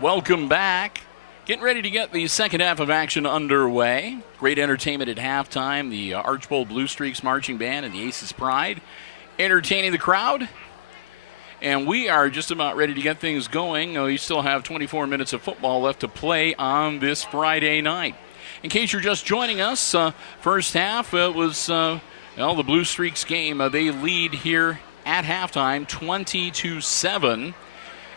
Welcome back. Getting ready to get the second half of action underway. Great entertainment at halftime. The Archbold Blue Streaks Marching Band and the Aces Pride entertaining the crowd. And we are just about ready to get things going. We still have 24 minutes of football left to play on this Friday night. In case you're just joining us, first half was the Blue Streaks game. They lead here at halftime 20-7.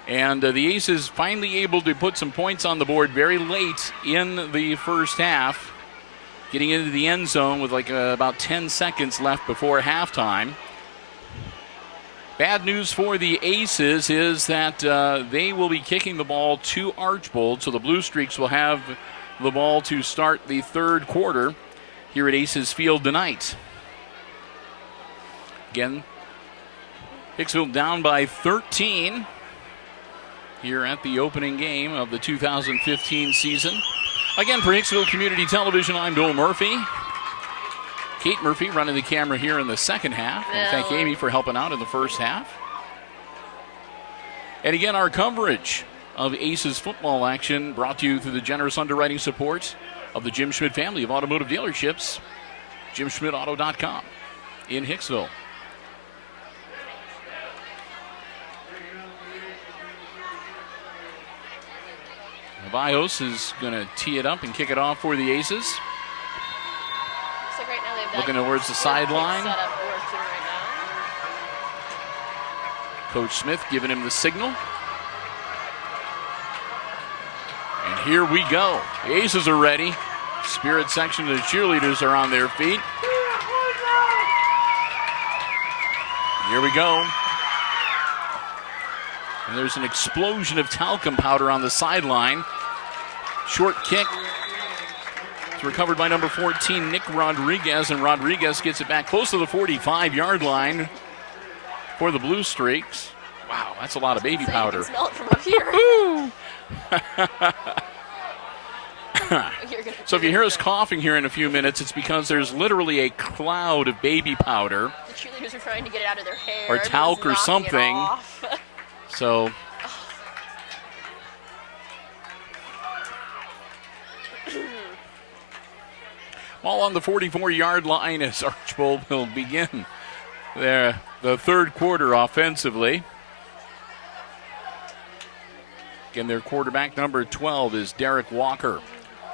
And the Aces finally able to put some points on the board very late in the first half, getting into the end zone with about 10 seconds left before halftime. Bad news for the Aces is that they will be kicking the ball to Archbold, so the Blue Streaks will have the ball to start the third quarter here at Aces Field tonight. Again, Hicksville down by 13 here at the opening game of the 2015 season. Again, for Hicksville Community Television, I'm Joel Murphy. Kate Murphy running the camera here in the second half. And thank Amy for helping out in the first half. And again, our coverage of Aces football action brought to you through the generous underwriting support of the Jim Schmidt family of automotive dealerships, JimSchmidtAuto.com in Hicksville. Vios is going to tee it up and kick it off for the Aces. So right now they've looking towards the sideline. Right Coach Smith giving him the signal. And here we go. The Aces are ready. Spirit section of the cheerleaders are on their feet. Here we go. And there's an explosion of talcum powder on the sideline. Short kick. It's recovered by number 14, Nick Rodriguez, and Rodriguez gets it back close to the 45-yard line for the Blue Streaks. Wow, that's a lot of baby powder. You can smell it from up here. So if you hear us coughing here in a few minutes, it's because there's literally a cloud of baby powder. The cheerleaders are trying to get it out of their hair. Or talc or something. So ball on the 44-yard line as Archbold will begin the third quarter offensively. Again, their quarterback number 12 is Derek Walker.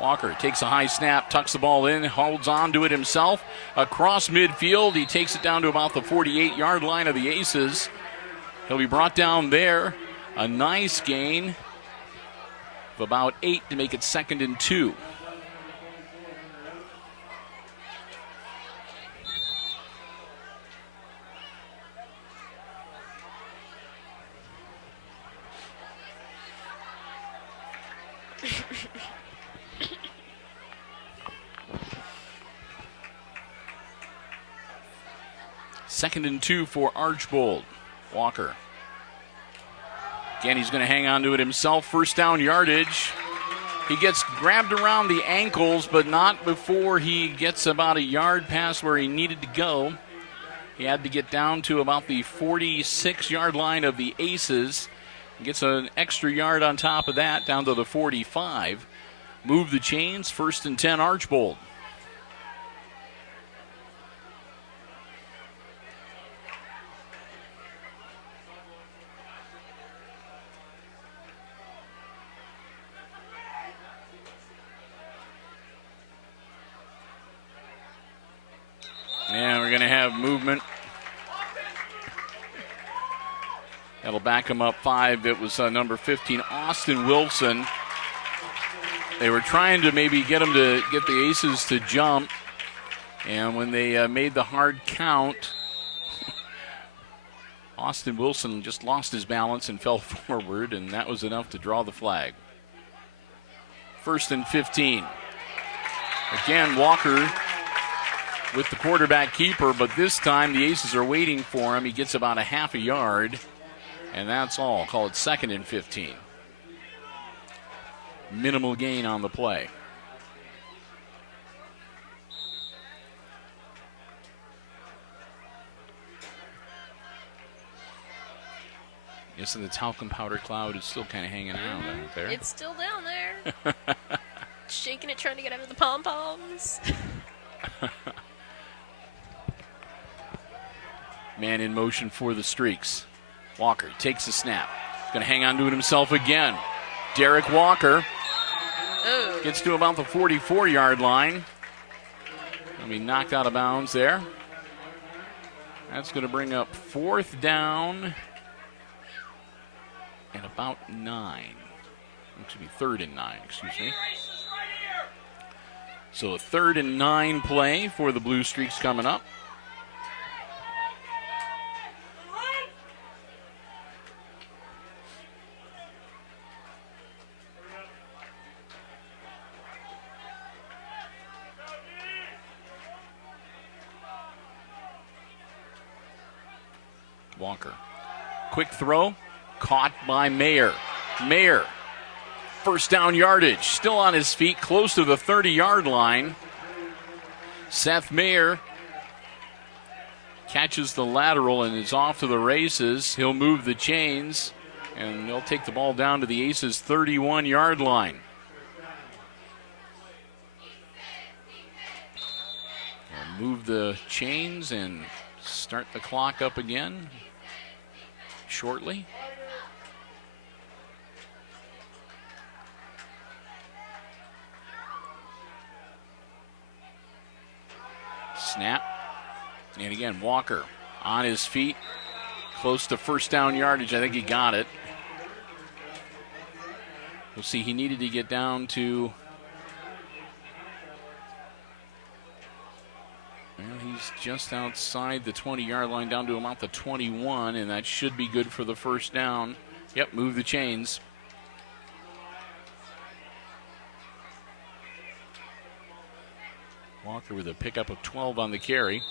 Walker takes a high snap, tucks the ball in, holds on to it himself. Across midfield, he takes it down to about the 48-yard line of the Aces. He'll be brought down there. A nice gain of about 8 to make it 2nd and 2. Second and 2 for Archbold. Walker. Again, he's going to hang on to it himself. First down yardage. He gets grabbed around the ankles, but not before he gets about a yard past where he needed to go. He had to get down to about the 46-yard line of the Aces. He gets an extra yard on top of that, down to the 45. Move the chains, 1st and 10 Archbold. And we're going to have movement. That'll back him up 5. It was number 15, Austin Wilson. They were trying to maybe get him to get the Aces to jump. And when they made the hard count, Austin Wilson just lost his balance and fell forward, and that was enough to draw the flag. 1st and 15. Again, Walker with the quarterback keeper, but this time the Aces are waiting for him. He gets about a half a yard, and that's all. Call it 2nd and 15. Minimal gain on the play. Yes, and the talcum powder cloud is still kind of hanging out out there. It's still down there. Shaking it, trying to get out of the pom-poms. Man in motion for the Streaks. Walker takes the snap. Going to hang on to it himself again. Derek Walker gets to about the 44-yard line. Going to be knocked out of bounds there. That's going to bring up 4th down and about 9. It should be 3rd and 9, excuse me. So a 3rd and 9 play for the Blue Streaks coming up. Walker. Quick throw, caught by Mayer. Mayer, first down yardage, still on his feet, close to the 30-yard line. Seth Mayer catches the lateral and is off to the races. He'll move the chains, and they'll take the ball down to the Aces' 31-yard line. They'll move the chains and start the clock up again shortly. Snap. And again, Walker on his feet, close to first down yardage. I think he got it. We'll see, he needed to get down to, well, he's just outside the 20-yard line, down to about the 21, and that should be good for the first down. Yep, move the chains. Walker with a pickup of 12 on the carry.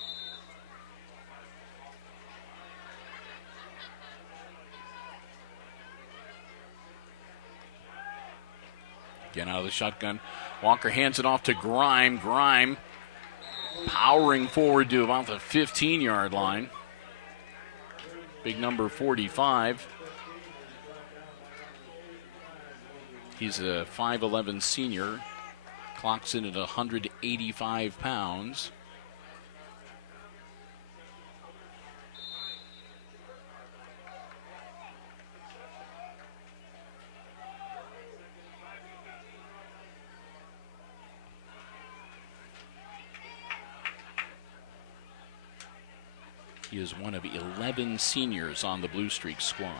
Again out of the shotgun. Walker hands it off to Grime. Grime powering forward to about the 15-yard line. Big number 45. He's a 5'11 senior. Clocks in at 185 pounds. He is one of 11 seniors on the Blue Streak squad.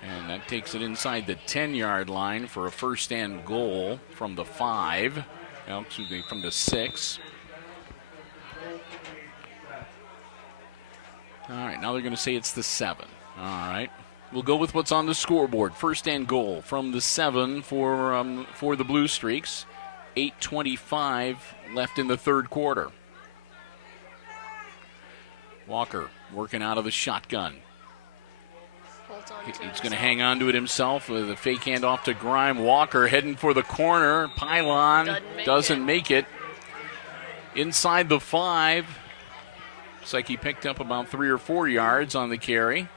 And that takes it inside the 10-yard line for a first and goal from the 5. No, excuse me, from the 6. All right, now they're going to say it's the 7. All right. We'll go with what's on the scoreboard. First and goal from the 7 for the Blue Streaks. 8:25 left in the third quarter. Walker working out of the shotgun. He's going to hang on to it himself with a fake handoff to Grime. Walker heading for the corner. Pylon doesn't make it. Inside the 5. Looks like he picked up about 3 or 4 yards on the carry.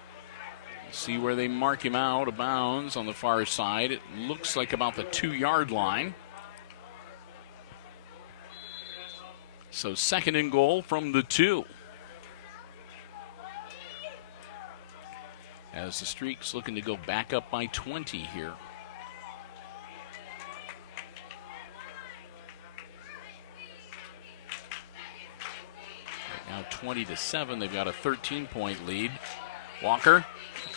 See where they mark him out of bounds on the far side. It looks like about the 2-yard line. So second and goal from the 2. As the Streaks looking to go back up by 20 here. Right now 20-7. They've got a 13-point lead. Walker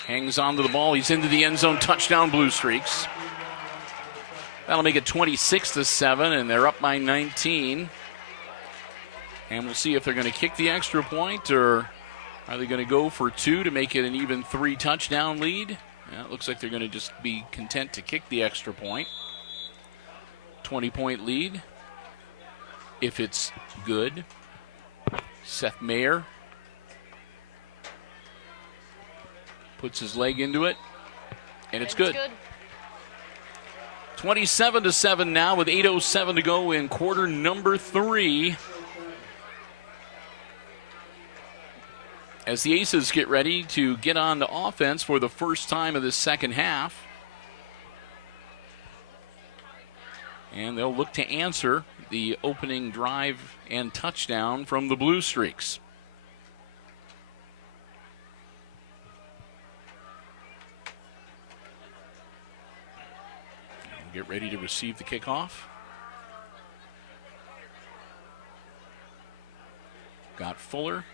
hangs on to the ball. He's into the end zone. Touchdown, Blue Streaks. That'll make it 26-7, and they're up by 19. And we'll see if they're going to kick the extra point, or are they going to go for 2 to make it an even 3-touchdown lead? Yeah, it looks like they're going to just be content to kick the extra point. 20-point lead. If it's good. Seth Mayer puts his leg into it, and it's good. 27-7 now with 8:07 to go in quarter number 3. as the Aces get ready to get on to offense for the first time of this second half. And they'll look to answer the opening drive and touchdown from the Blue Streaks. Get ready to receive the kickoff. Got Fuller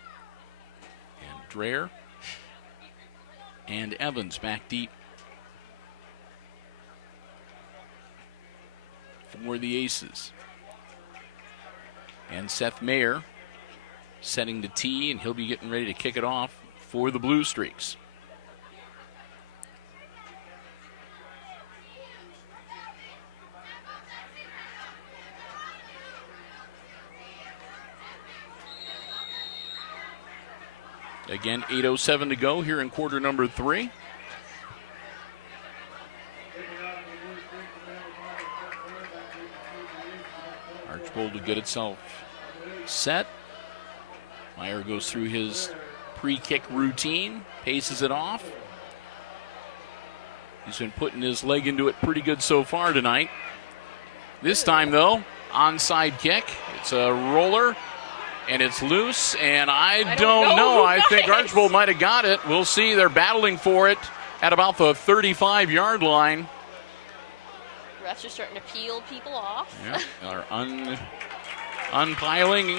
and Dreher and Evans back deep for the Aces. And Seth Mayer setting the tee, and he'll be getting ready to kick it off for the Blue Streaks. Again, 8:07 to go here in quarter number 3. Archbold to get itself set. Meyer goes through his pre-kick routine, paces it off. He's been putting his leg into it pretty good so far tonight. This time, though, onside kick. It's a roller. And it's loose, and I don't know. I think Archbold might have got it. We'll see. They're battling for it at about the 35-yard line. Refs are starting to peel people off. Yeah, they're unpiling,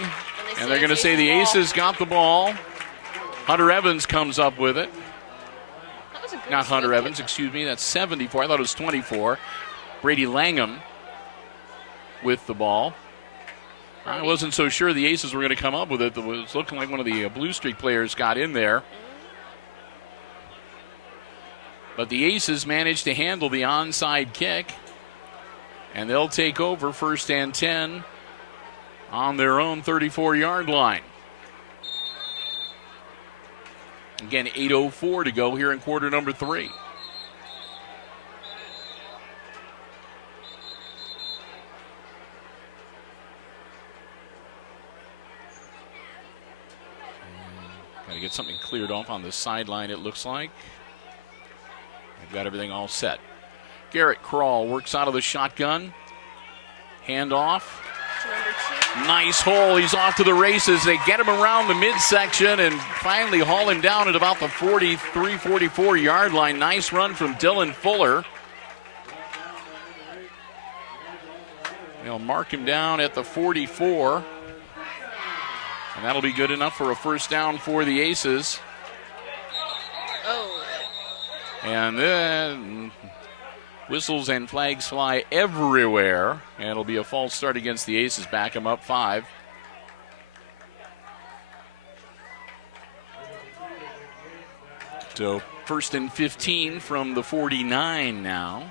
and they're going to say the Aces got the ball. Hunter Evans comes up with it. That was a good Not Hunter kick. Evans, excuse me. That's 74. I thought it was 24. Brady Langham with the ball. I wasn't so sure the Aces were going to come up with it. It was looking like one of the Blue Streak players got in there. But the Aces managed to handle the onside kick, and they'll take over 1st and 10 on their own 34-yard line. Again, 8:04 to go here in quarter number 3. Got to get something cleared off on the sideline, it looks like. They've got everything all set. Garrett Krall works out of the shotgun. Hand off. Number 2. Nice hole. He's off to the races. They get him around the midsection and finally haul him down at about the 43, 44-yard line. Nice run from Dylan Fuller. They'll mark him down at the 44. And that'll be good enough for a first down for the Aces. Oh. And then whistles and flags fly everywhere. And it'll be a false start against the Aces. Back them up 5. So 1st and 15 from the 49 now.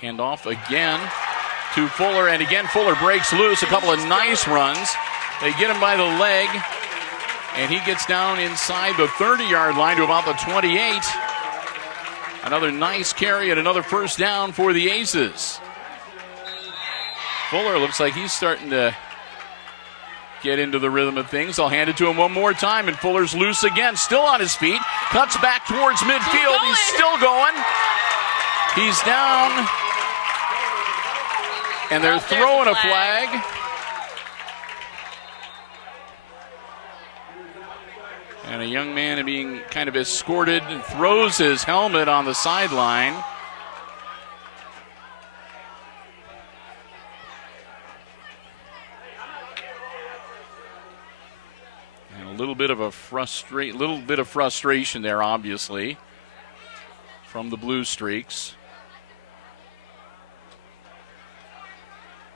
Handoff again to Fuller, and again Fuller breaks loose. A couple of nice runs. They get him by the leg, and he gets down inside the 30-yard line to about the 28. Another nice carry and another first down for the Aces. Fuller looks like he's starting to get into the rhythm of things. I'll hand it to him one more time, and Fuller's loose again, still on his feet. Cuts back towards midfield. He's still going. He's down. And they're throwing a flag. And a young man being kind of escorted and throws his helmet on the sideline. And a little bit of frustration there, obviously, from the Blue Streaks.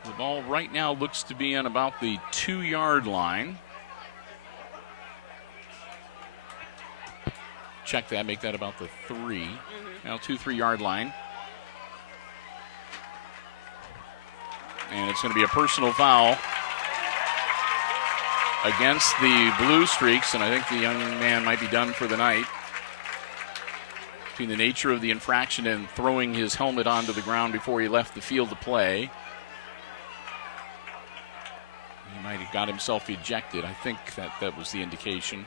The ball right now looks to be on about the 2-yard line. Check that, make that about the 3. Now 2-3-yard line. And it's going to be a personal foul against the Blue Streaks, and I think the young man might be done for the night. between the nature of the infraction and throwing his helmet onto the ground before he left the field to play. He might have got himself ejected. I think that was the indication.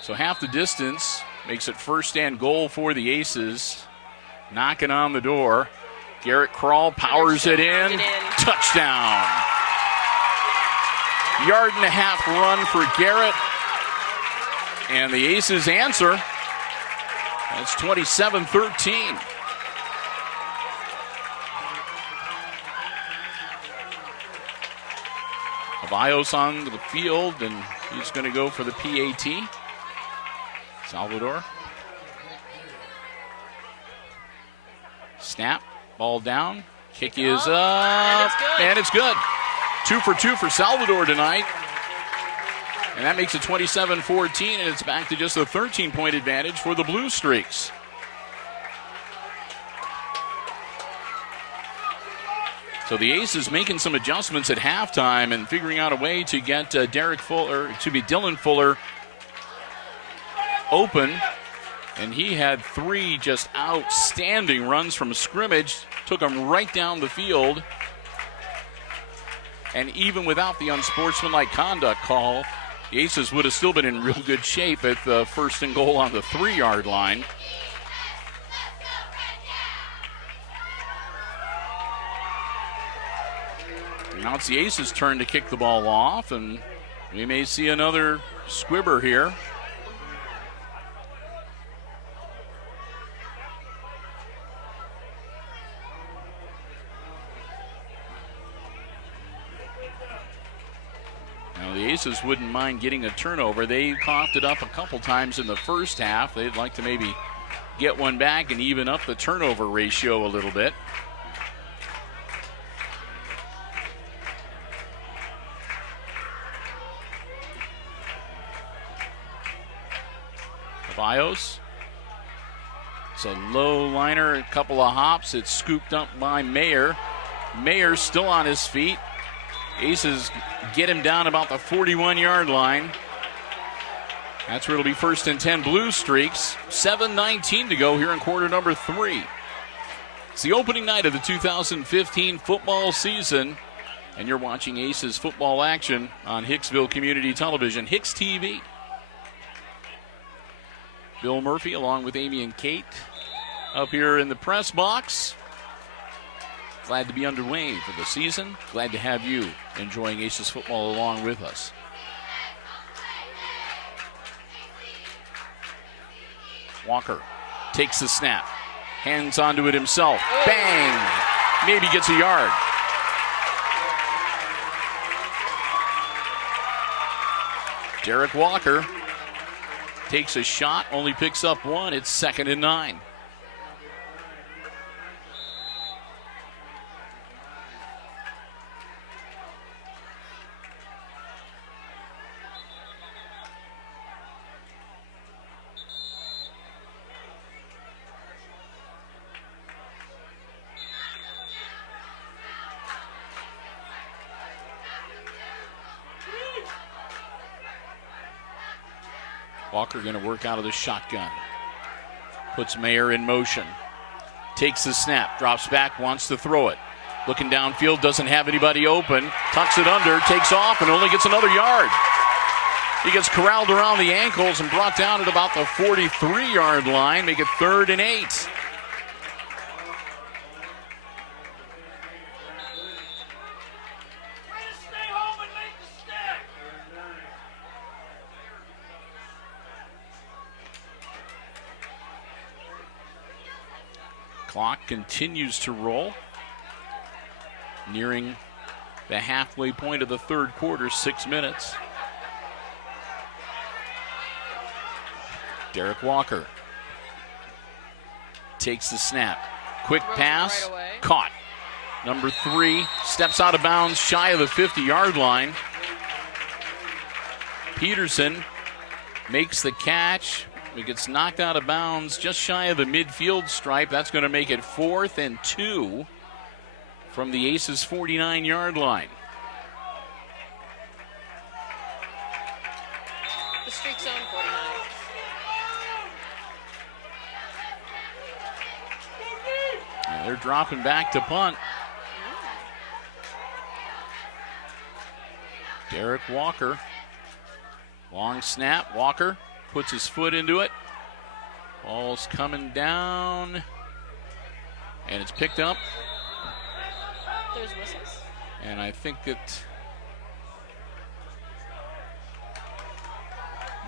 So half the distance makes it first and goal for the Aces. Knocking on the door. Garrett Krall powers it in. Touchdown. Yard and a half run for Garrett. And the Aces answer. That's 27-13. Avios on the field, and he's going to go for the PAT. Salvador. Snap, ball down. Kick is up, and it's good. 2 for 2 for Salvador tonight. And that makes it 27-14, and it's back to just a 13-point advantage for the Blue Streaks. So the Aces making some adjustments at halftime and figuring out a way to get Dylan Fuller open. And he had 3 just outstanding runs from scrimmage. Took him right down the field. And even without the unsportsmanlike conduct call, the Aces would have still been in real good shape at the first and goal on the 3-yard line. Now it's the Aces' turn to kick the ball off, and we may see another squibber here. Now the Aces wouldn't mind getting a turnover. They coughed it up a couple times in the first half. They'd like to maybe get one back and even up the turnover ratio a little bit. Bios. It's a low liner, a couple of hops. It's scooped up by Mayer. Mayer still on his feet. Aces get him down about the 41-yard line. That's where it'll be first and 10 Blue Streaks. 7:19 to go here in quarter number 3. It's the opening night of the 2015 football season, and you're watching Aces football action on Hicksville Community Television, HIX-TV. Bill Murphy along with Amy and Kate up here in the press box. Glad to be underway for the season. Glad to have you enjoying Aces football along with us. Walker takes the snap. Hands onto it himself. Bang! Maybe gets a yard. Derek Walker takes a shot, only picks up 1. It's 2nd and 9. Walker going to work out of the shotgun. Puts Mayer in motion. Takes the snap, drops back, wants to throw it. Looking downfield, doesn't have anybody open. Tucks it under, takes off, and only gets another yard. He gets corralled around the ankles and brought down at about the 43-yard line. Make it 3rd and 8. Clock continues to roll. Nearing the halfway point of the 3rd quarter, 6 minutes. Derek Walker takes the snap. Quick pass, right caught. Number 3 steps out of bounds shy of the 50-yard line. Peterson makes the catch. He gets knocked out of bounds just shy of the midfield stripe. That's going to make it 4th and 2 from the Aces' 49-yard line. The streak zone 49. They're dropping back to punt. Derek Walker. Long snap. Walker puts his foot into it. Ball's coming down. And it's picked up. There's whistles. And I think it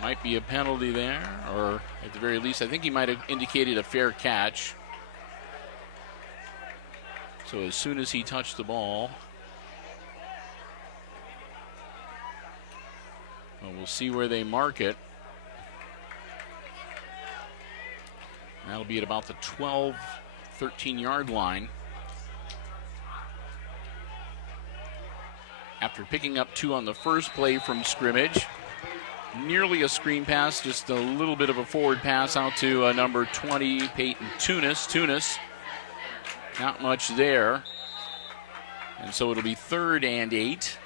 might be a penalty there. Or at the very least, I think he might have indicated a fair catch. So as soon as he touched the ball, well, we'll see where they mark it. That'll be at about the 12, 13-yard line. After picking up 2 on the first play from scrimmage, nearly a screen pass, just a little bit of a forward pass out to number 20, Peyton Tunis. Not much there. And so it'll be 3rd and 8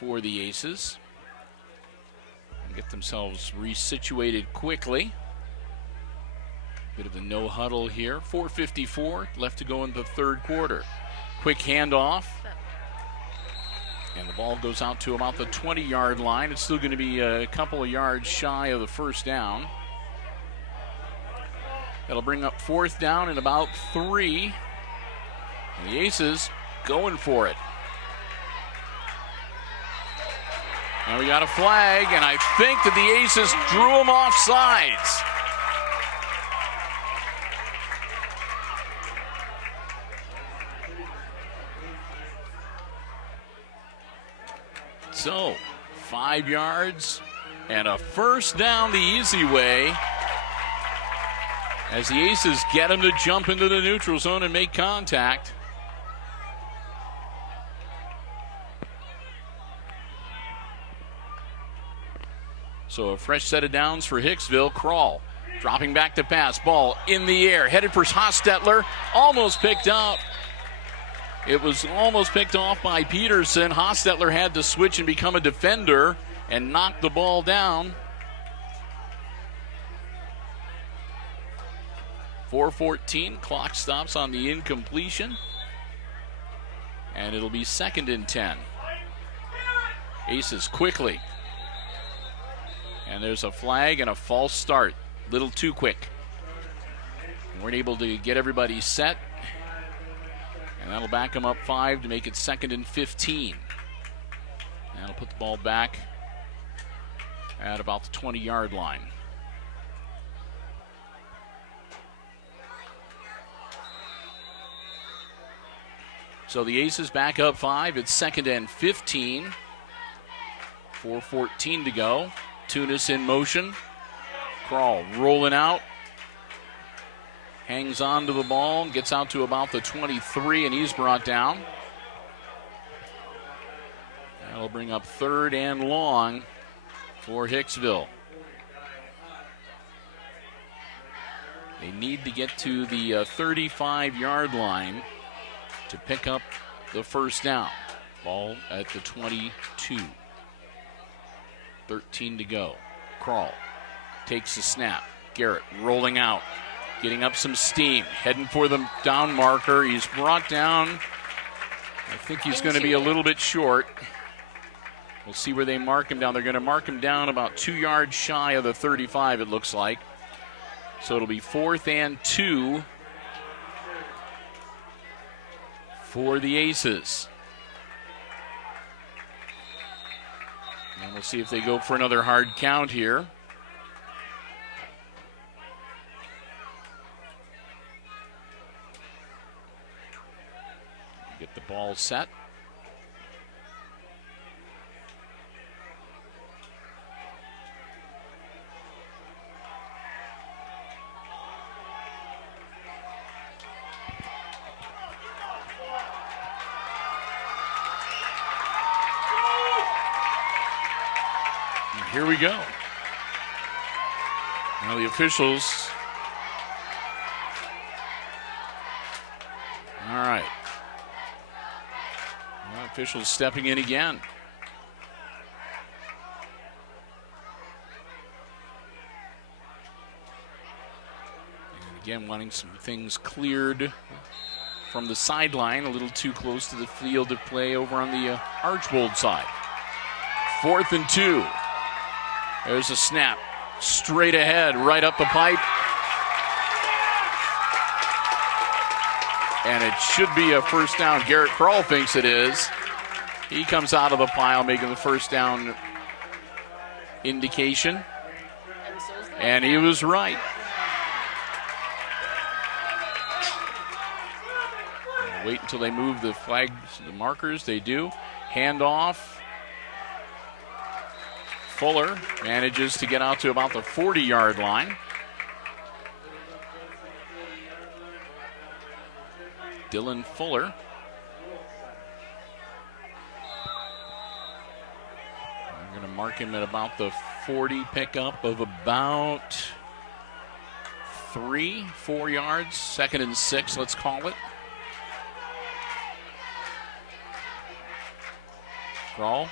for the Aces. And get themselves resituated quickly. Bit of a no huddle here. 4:54 left to go in the 3rd quarter. Quick handoff. And the ball goes out to about the 20-yard line. It's still going to be a couple of yards shy of the first down. That'll bring up 4th down and about 3. And the Aces going for it. Now we got a flag, and I think that the Aces drew them off sides. So, 5 yards and a first down the easy way, as the Aces get him to jump into the neutral zone and make contact. So a fresh set of downs for Hicksville. Crawl dropping back to pass. Ball in the air. Headed for Hostetler. Almost picked up. It was almost picked off by Peterson. Hostetler had to switch and become a defender and knock the ball down. 4:14, clock stops on the incompletion. And it'll be 2nd and 10. Aces quickly. And there's a flag and a false start. Little too quick. Weren't able to get everybody set. And that'll back them up 5 to make it 2nd and 15. That'll put the ball back at about the 20-yard line. So the Aces back up 5. It's 2nd and 15. 4:14 to go. Tunis in motion. Crawl rolling out. Hangs on to the ball. Gets out to about the 23, and he's brought down. That'll bring up 3rd and long for Hicksville. They need to get to the 35-yard line to pick up the first down. Ball at the 22. 13 to go. Crawl takes the snap. Garrett rolling out, getting up some steam, heading for the down marker. He's brought down. I think he's going to be a little bit short. We'll see where they mark him down. They're going to mark him down about 2 yards shy of the 35, it looks like. So it'll be 4th and 2 for the Aces. And we'll see if they go for another hard count here. Get the ball set. Here we go. Now the officials. All right. Well, officials stepping in again. And Again, wanting some things cleared from the sideline, a little too close to the field of play over on the Archbold side. 4th and 2. There's a snap straight ahead, right up the pipe. And it should be a first down. Garrett Kroll thinks it is. He comes out of the pile making the first down indication. And he was right. Wait until they move the flags, the markers. They do. Handoff. Fuller manages to get out to about the 40-yard line. Dylan Fuller. I'm going to mark him at about the 40 pickup of about 3-4 yards. 2nd and 6, let's call it. Kroll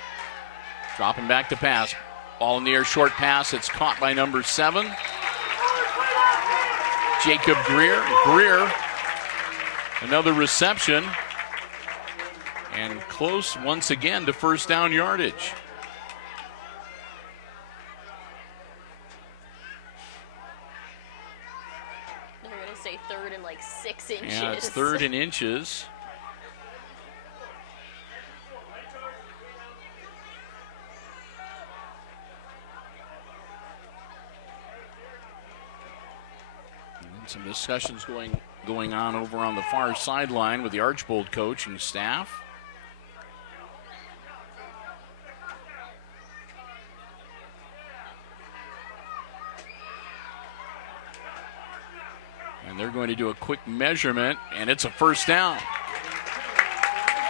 dropping back to pass. Ball in the air, short pass. It's caught by number 7. Jacob Greer. Greer, another reception. And close once again to first down yardage. They're going to say 3rd and like 6 inches. Yeah, it's 3rd and inches. Some discussions going on over on the far sideline with the Archbold coaching staff. And they're going to do a quick measurement, and it's a first down.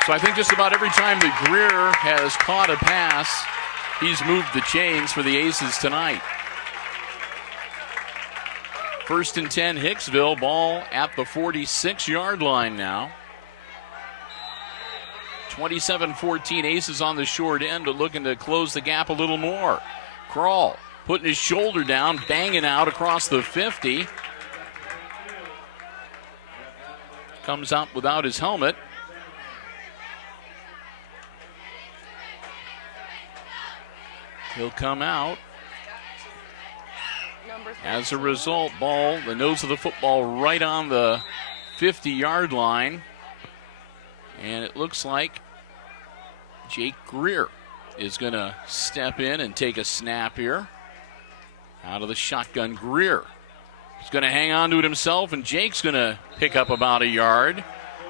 So I think just about every time that Greer has caught a pass, he's moved the chains for the Aces tonight. 1st and 10, Hicksville. Ball at the 46-yard line now. 27-14, Aces on the short end, but looking to close the gap a little more. Kroll putting his shoulder down, banging out across the 50. Comes out without his helmet. He'll come out. As a result, ball, the nose of the football right on the 50-yard line. And it looks like Jake Greer is going to step in and take a snap here. Out of the shotgun, Greer. He's going to hang on to it himself, and Jake's going to pick up about a yard.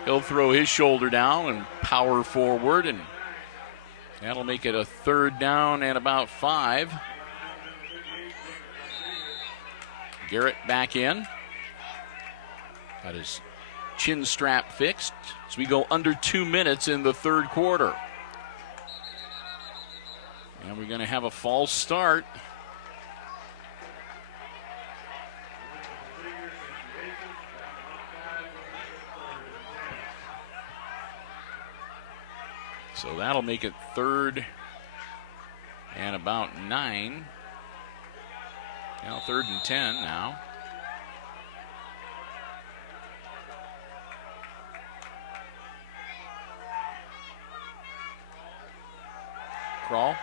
He'll throw his shoulder down and power forward, and that'll make it a 3rd down and about 5. Garrett back in. Got his chin strap fixed as we go under 2 minutes in the 3rd quarter. And we're going to have a false start. So that'll make it 3rd and about 9. Now 3rd and 10 now. Kroll.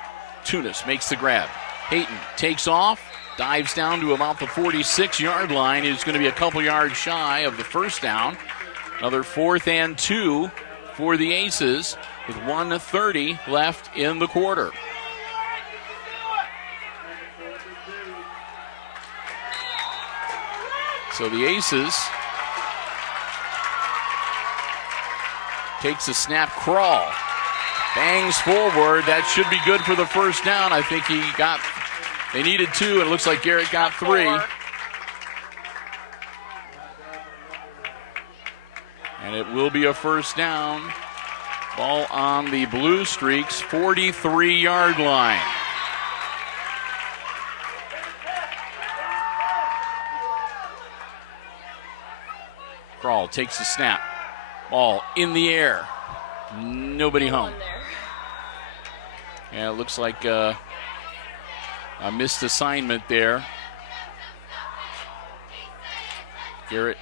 Tunis makes the grab. Hayton takes off, dives down to about the 46-yard line. He's going to be a couple yards shy of the first down. Another 4th and 2 for the Aces with 1:30 left in the quarter. So the Aces takes a snap. Kroll bangs forward. That should be good for the first down. I think they needed 2, and it looks like Garrett got 3. And it will be a first down. Ball on the Blue Streaks 43-yard line. Kroll takes the snap. Ball in the air. Nobody home. Yeah, it looks like a missed assignment there. Garrett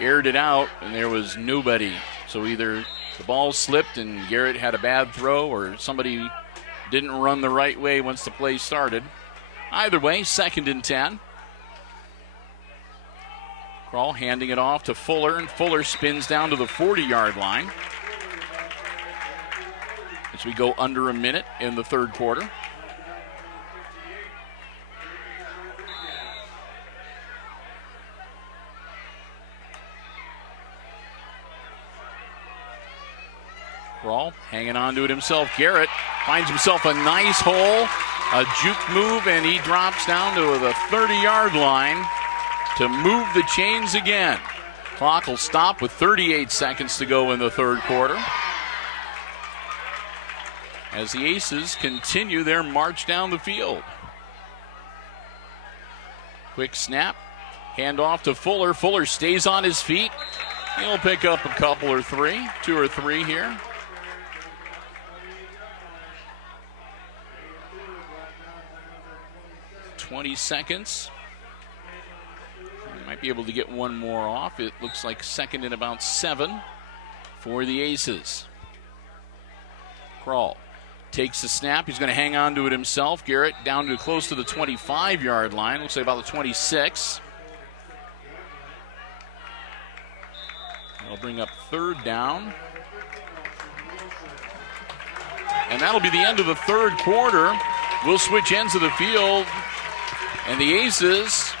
aired it out, and there was nobody. So either the ball slipped and Garrett had a bad throw, or somebody didn't run the right way once the play started. Either way, 2nd and 10. Kroll handing it off to Fuller, and Fuller spins down to the 40-yard line as we go under a minute in the third quarter. Kroll hanging on to it himself. Garrett finds himself a nice hole, a juke move, and he drops down to the 30-yard line to move the chains again. Clock will stop with 38 seconds to go in the third quarter as the Aces continue their march down the field. Quick snap, handoff to Fuller. Fuller stays on his feet. He'll pick up a couple or three, 2 or 3 here. $20 seconds. Might be able to get one more off. It looks like 2nd and about 7 for the Aces. Kroll takes the snap. He's going to hang on to it himself. Garrett down to close to the 25-yard line. Looks like about the 26. That'll bring up 3rd down. And that'll be the end of the third quarter. We'll switch ends of the field. And the Aces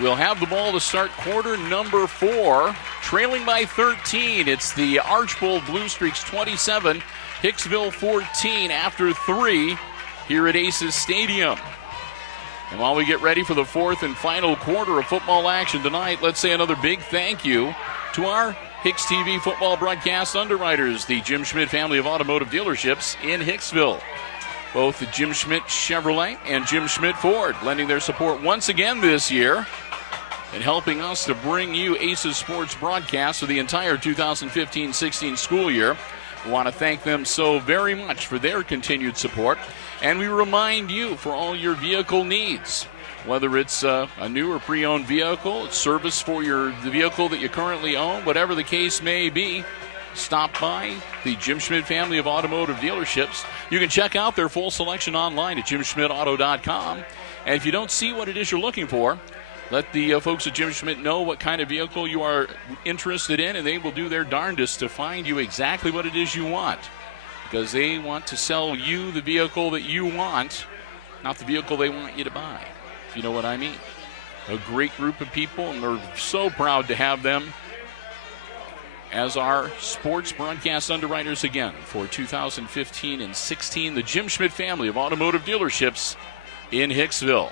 will have the ball to start quarter number 4, trailing by 13. It's the Archbold Blue Streaks 27, Hicksville 14 after 3 here at Aces Stadium. And while we get ready for the 4th and final quarter of football action tonight, let's say another big thank you to our HIX-TV football broadcast underwriters, the Jim Schmidt family of automotive dealerships in Hicksville. Both the Jim Schmidt Chevrolet and Jim Schmidt Ford lending their support once again this year and helping us to bring you Aces Sports broadcasts for the entire 2015-16 school year. We want to thank them so very much for their continued support. And we remind you, for all your vehicle needs, whether it's a new or pre-owned vehicle, it's service for the vehicle that you currently own, whatever the case may be, stop by the Jim Schmidt family of automotive dealerships. You can check out their full selection online at jimschmidtauto.com. And if you don't see what it is you're looking for, let the folks at Jim Schmidt know what kind of vehicle you are interested in, and they will do their darndest to find you exactly what it is you want, because they want to sell you the vehicle that you want, not the vehicle they want you to buy, if you know what I mean. A great group of people, and we're so proud to have them as our sports broadcast underwriters again for 2015 and 16, the Jim Schmidt family of automotive dealerships in Hicksville.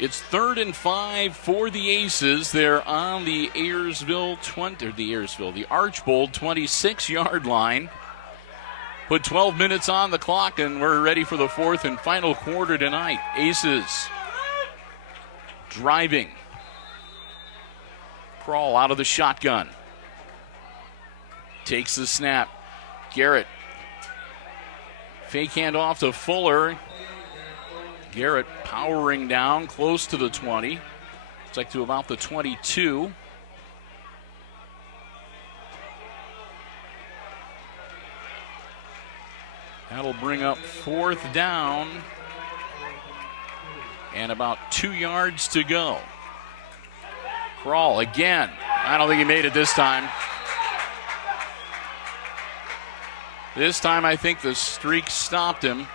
It's 3rd and 5 for the Aces. They're on the Archbold 26-yard line. Put 12 minutes on the clock, and we're ready for the 4th and final quarter tonight. Aces driving. Kroll out of the shotgun. Takes the snap. Garrett. Fake handoff to Fuller. Garrett powering down close to the 20. It's like to about the 22. That'll bring up 4th down and about 2 yards to go. Kroll again. I don't think he made it this time. This time I think the streak stopped him.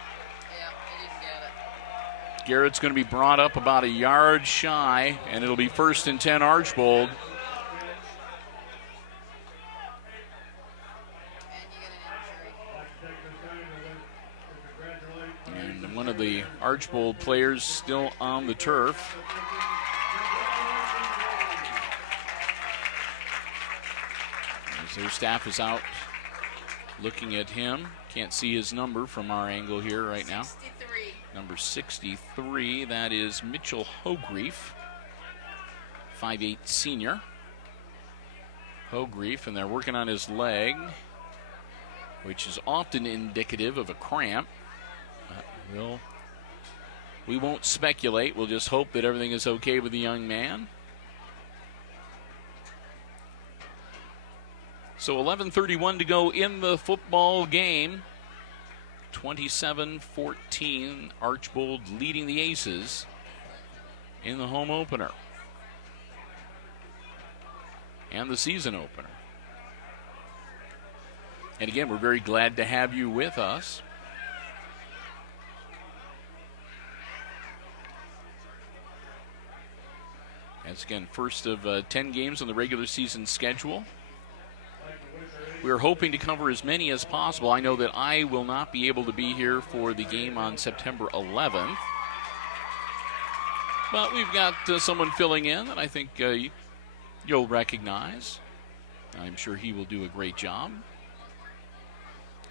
Garrett's going to be brought up about a yard shy, and it'll be 1st and 10 Archbold. And one of the Archbold players still on the turf. As their staff is out looking at him. Can't see his number from our angle here right now. 63. Number 63, that is Mitchell Hogreef, 5'8" senior. Hogreef, and they're working on his leg, which is often indicative of a cramp. We'll We won't speculate. We'll just hope that everything is okay with the young man. So 11:31 to go in the football game. 27-14, Archbold leading the Aces in the home opener and the season opener. And again, we're very glad to have you with us. That's again first of 10 games on the regular season schedule. We're hoping to cover as many as possible. I know that I will not be able to be here for the game on September 11th. But we've got someone filling in that I think you'll recognize. I'm sure he will do a great job.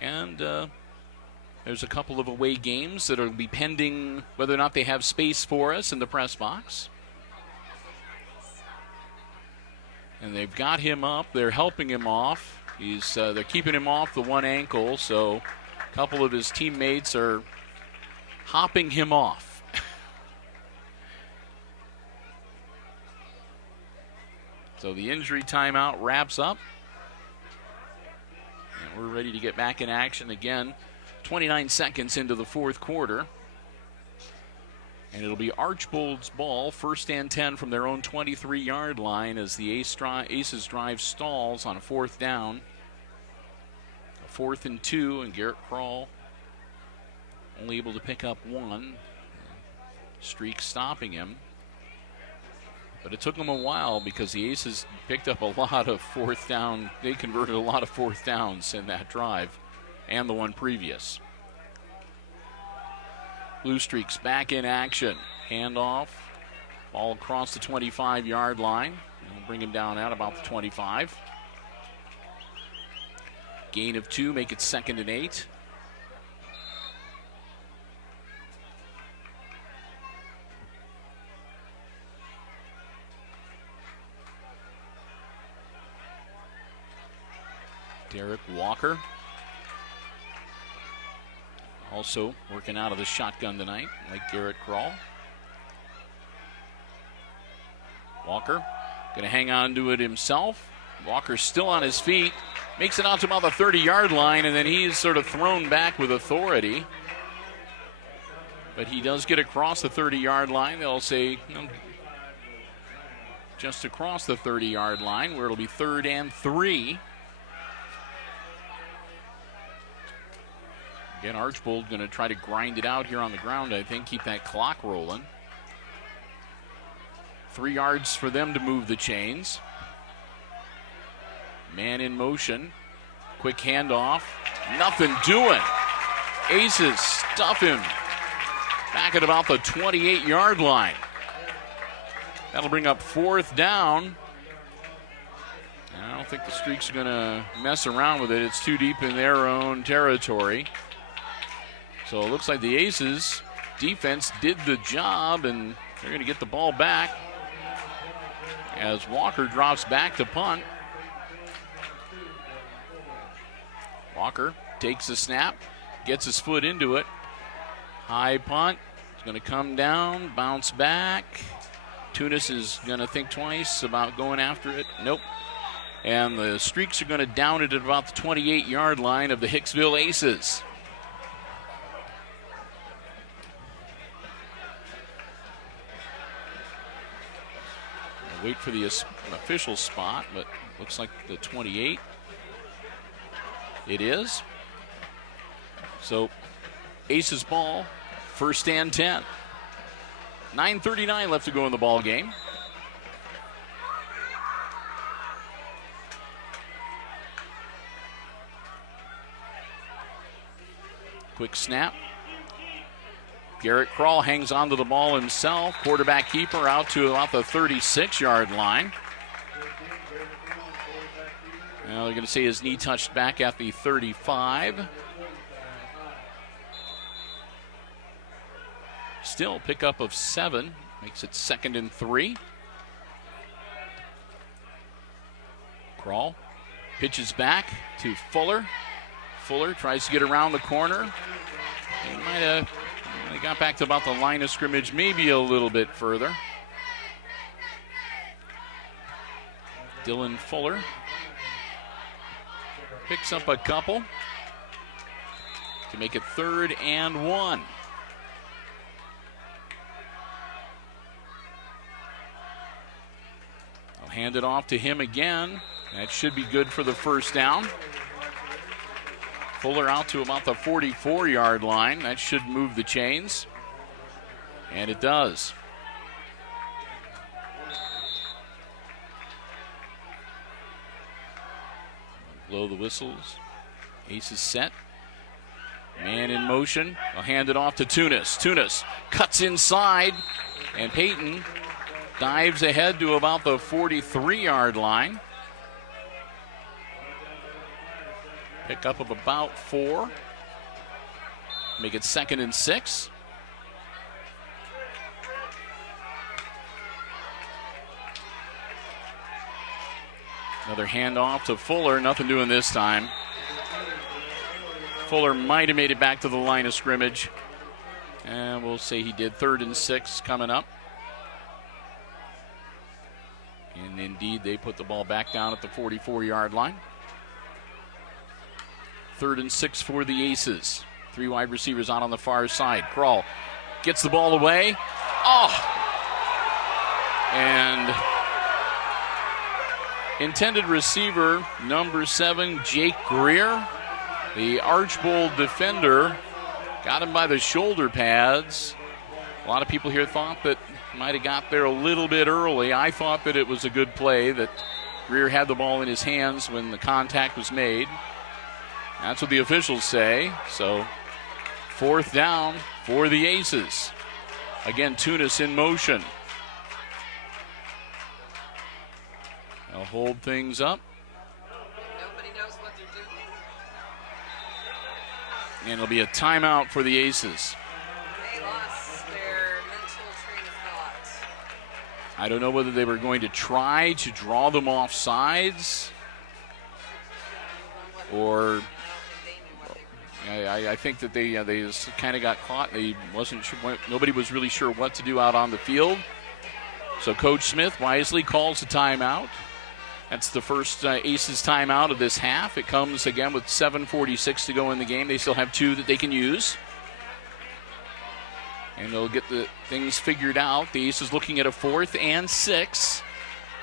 And there's a couple of away games that will be pending whether or not they have space for us in the press box. And they've got him up. They're helping him off. They're keeping him off the one ankle, so a couple of his teammates are hopping him off. So the injury timeout wraps up. And we're ready to get back in action again. 29 seconds into the fourth quarter. And it'll be Archbold's ball, first and 10 from their own 23-yard line as the Aces drive stalls on a fourth down. A 4th and 2, and Garrett Krall only able to pick up one. Streak stopping him. But it took them a while because the Aces picked up a lot of fourth down. They converted a lot of fourth downs in that drive and the one previous. Blue Streaks back in action. Handoff. Ball across the 25-yard line. We'll bring him down at about the 25. Gain of 2, make it 2nd and 8. Derek Walker. Also working out of the shotgun tonight, like Garrett Krall. Walker going to hang on to it himself. Walker's still on his feet. Makes it out to about the 30-yard line, and then he's sort of thrown back with authority. But he does get across the 30-yard line. They'll say just across the 30-yard line, where it'll be 3rd and 3. Again, Archbold going to try to grind it out here on the ground, I think, keep that clock rolling. 3 yards for them to move the chains. Man in motion. Quick handoff. Nothing doing. Aces stuff him back at about the 28-yard line. That'll bring up 4th down. I don't think the Streaks are going to mess around with it. It's too deep in their own territory. So it looks like the Aces defense did the job, and they're going to get the ball back as Walker drops back to punt. Walker takes the snap, gets his foot into it. High punt. It's going to come down, bounce back. Tunis is going to think twice about going after it. Nope. And the Streaks are going to down it at about the 28-yard line of the Hicksville Aces. Wait for the official spot, but looks like the 28. It is. So Aces ball, 1st and 10. 9:39 left to go in the ball game. Quick snap. Garrett Krall hangs onto the ball himself. Quarterback keeper out to about the 36-yard line. Now they're going to say his knee touched back at the 35. Still pickup of 7. Makes it 2nd and 3. Krall pitches back to Fuller. Fuller tries to get around the corner. He might have got back to about the line of scrimmage, maybe a little bit further. Dylan Fuller picks up a couple to make it 3rd and 1. I'll hand it off to him again. That should be good for the first down. Fuller out to about the 44-yard line. That should move the chains. And it does. Blow the whistles. Aces set. Man in motion. I'll hand it off to Tunis. Tunis cuts inside. And Peyton dives ahead to about the 43-yard line. Pick up of about 4. Make it 2nd and 6. Another handoff to Fuller. Nothing doing this time. Fuller might have made it back to the line of scrimmage. And we'll say he did. 3rd and 6 coming up. And indeed, they put the ball back down at the 44-yard line. 3rd and 6 for the Aces. 3 wide receivers out on the far side. Kroll gets the ball away. Oh! And intended receiver, number 7, Jake Greer. The Archbold defender got him by the shoulder pads. A lot of people here thought that might have got there a little bit early. I thought that it was a good play, that Greer had the ball in his hands when the contact was made. That's what the officials say. So 4th down for the Aces. Again, Tunis in motion. They'll hold things up. Nobody knows what they're doing. And it'll be a timeout for the Aces. They lost their mental train of thought. I don't know whether they were going to try to draw them off sides or I think that they just kind of got caught. They wasn't sure. Nobody was really sure what to do out on the field. So Coach Smith wisely calls a timeout. That's the first Aces timeout of this half. It comes again with 7:46 to go in the game. They still have 2 that they can use. And they'll get the things figured out. The Aces looking at a 4th and 6.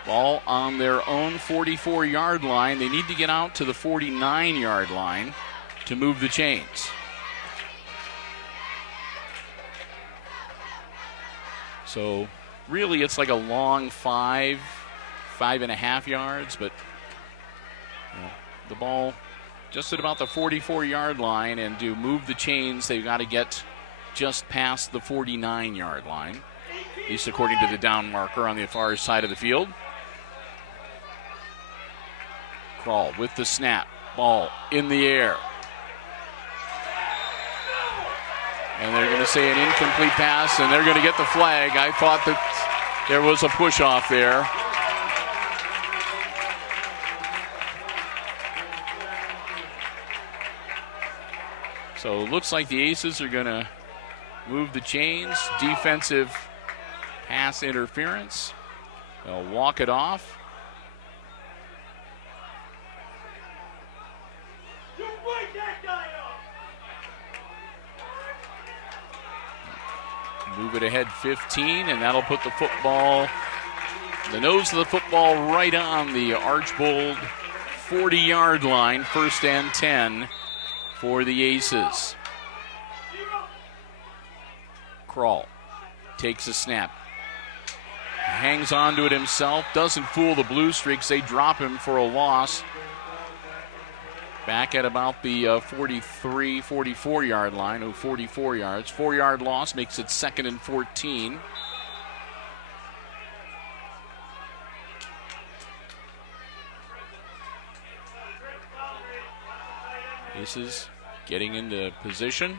Ball on their own 44-yard line. They need to get out to the 49-yard line to move the chains. So really it's like a long 5.5 yards, but the ball just at about the 44-yard line, and to move the chains, they've got to get just past the 49-yard line, at least according to the down marker on the far side of the field. Kroll with the snap, ball in the air. And they're going to say an incomplete pass, and they're going to get the flag. I thought that there was a push off there. So it looks like the Aces are going to move the chains. Defensive pass interference. They'll walk it off. Move it ahead 15, and that'll put the football, the nose of the football right on the Archbold 40-yard line. 1st and 10 for the Aces. Kroll takes a snap. Hangs on to it himself. Doesn't fool the Blue Streaks. They drop him for a loss. Back at about the 44-yard line. 44 yards. 4-yard loss makes it 2nd and 14. Aces getting into position.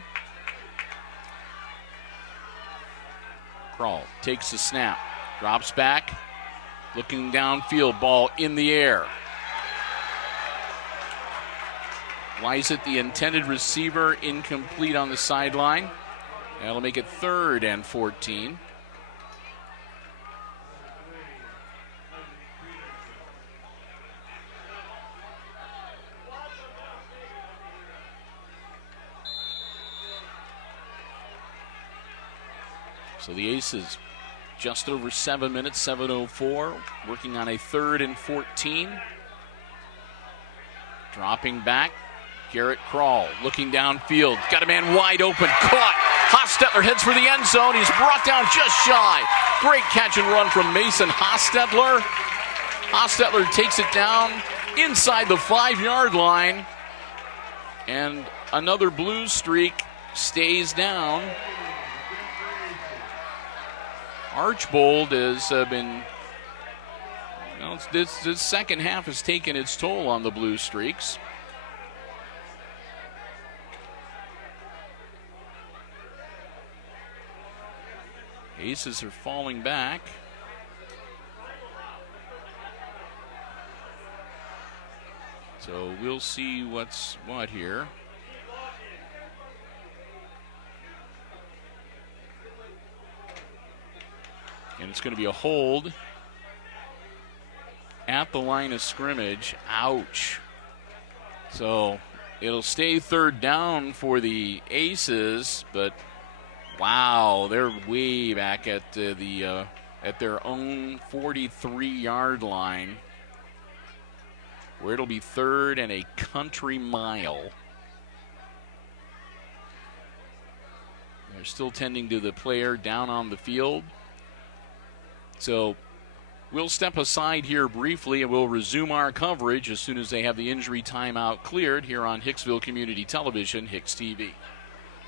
Kroll takes the snap. Drops back. Looking downfield. Ball in the air. Lies it the intended receiver, incomplete on the sideline. That'll make it 3rd and 14. So the Aces just over 7 minutes, 7:04, working on a 3rd and 14. Dropping back, Garrett Krall looking downfield. Got a man wide open, caught. Hostetler heads for the end zone. He's brought down just shy. Great catch and run from Mason Hostetler. Hostetler takes it down inside the 5-yard line. And another Blues streak stays down. Archbold has been, this second half has taken its toll on the Blue Streaks. Aces are falling back. So we'll see what's what here. And it's going to be a hold at the line of scrimmage. Ouch. So it'll stay 3rd down for the Aces, but wow, they're way back at at their own 43-yard line, where it'll be 3rd and a country mile. They're still tending to the player down on the field. So we'll step aside here briefly and we'll resume our coverage as soon as they have the injury timeout cleared here on Hicksville Community Television, HIX-TV.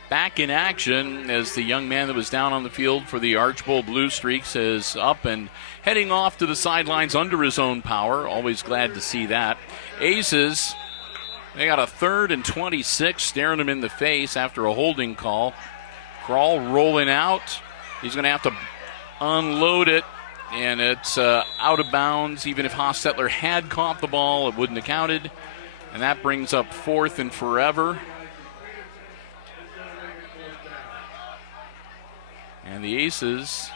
Back in action as the young man that was down on the field for the Archbold Blue Streaks is up and heading off to the sidelines under his own power. Always glad to see that. Aces, they got a 3rd and 26 staring him in the face after a holding call. Krall rolling out. He's going to have to unload it. And it's out of bounds. Even if Hostetler had caught the ball, it wouldn't have counted. And that brings up 4th and forever. And the Aces,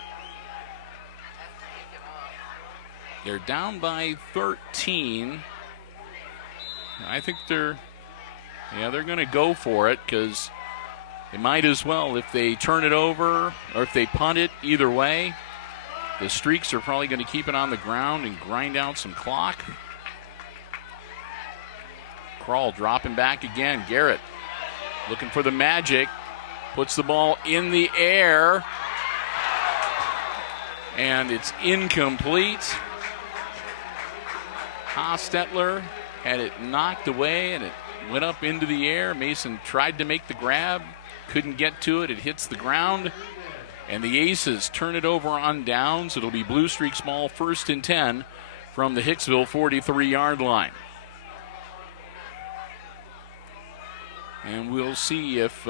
they're down by 13. I think they're going to go for it because they might as well. If they turn it over or if they punt it, either way, the Streaks are probably going to keep it on the ground and grind out some clock. Krall dropping back again. Garrett looking for the magic. Puts the ball in the air. And it's incomplete. Hostetler had it knocked away and it went up into the air. Mason tried to make the grab. Couldn't get to it. It hits the ground. And the Aces turn it over on downs. It'll be Blue Streak small, 1st and 10 from the Hicksville 43-yard line. And we'll see if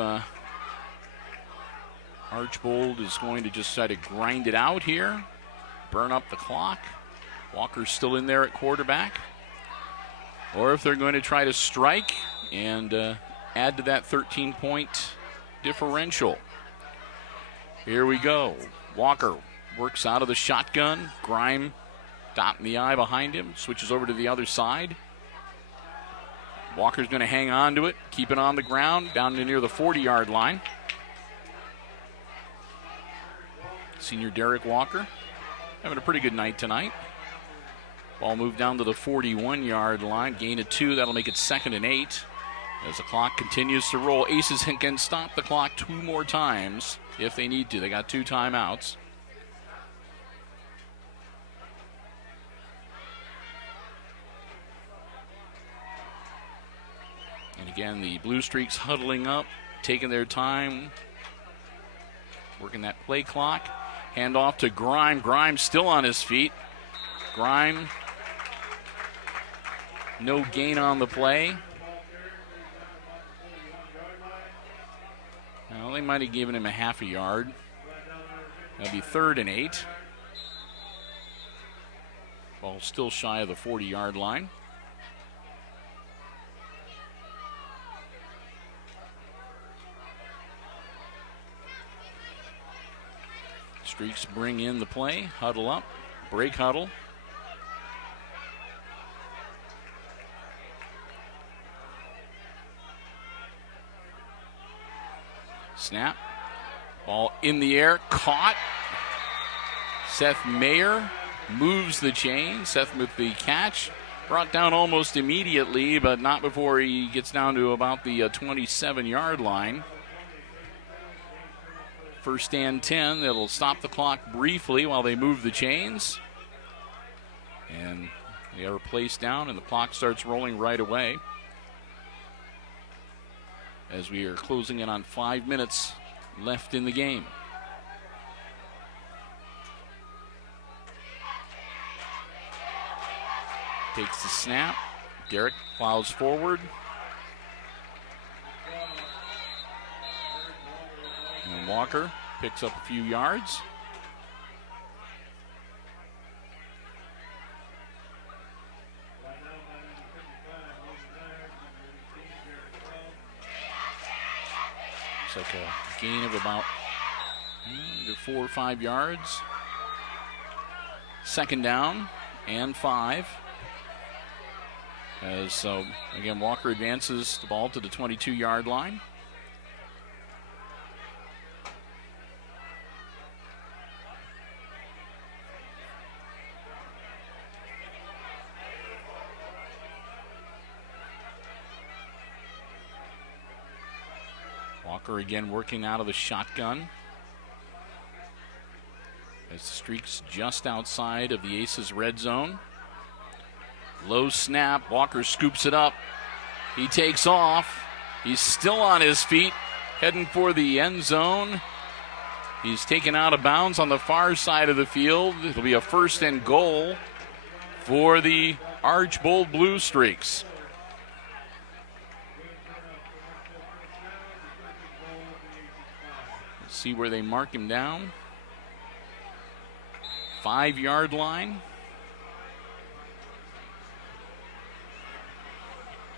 Archbold is going to just try to grind it out here, burn up the clock. Walker's still in there at quarterback. Or if they're going to try to strike and add to that 13-point differential. Here we go. Walker works out of the shotgun. Grime dotting the I behind him. Switches over to the other side. Walker's going to hang on to it. Keep it on the ground down to near the 40-yard line. Senior Derek Walker having a pretty good night tonight. Ball moved down to the 41-yard line. Gain of 2. That'll make it 2nd and 8. As the clock continues to roll, Aces can stop the clock 2 more times if they need to. They got 2 timeouts. And again, the Blue Streaks huddling up, taking their time, working that play clock. Hand off to Grime. Grime still on his feet. Grime, no gain on the play. Well, they might have given him a half a yard. That'll be 3rd and 8. Ball still shy of the 40-yard line. Streaks bring in the play, huddle up, break huddle. Snap. Ball in the air, caught. Seth Mayer moves the chain. Seth with the catch. Brought down almost immediately, but not before he gets down to about the 27-yard line. First and 10. It'll stop the clock briefly while they move the chains. And they are placed down, and the clock starts rolling right away. As we are closing in on 5 minutes left in the game. Takes the snap. Derek plows forward. And Walker picks up a few yards. Looks like a gain of about 4 or 5 yards. Second down and 5. As, again, Walker advances the ball to the 22-yard line. Walker again working out of the shotgun. As the Streaks just outside of the Aces red zone. Low snap, Walker scoops it up. He takes off. He's still on his feet, heading for the end zone. He's taken out of bounds on the far side of the field. It'll be a first and goal for the Archbold Blue Streaks. Let's see where they mark him down. 5-yard line.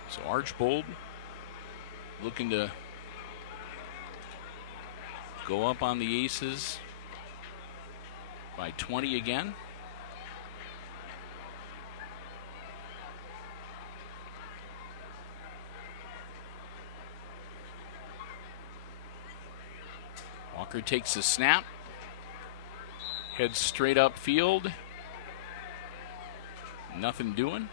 So Archbold looking to go up on the Aces by 20 again. Walker takes the snap, heads straight upfield. Nothing doing.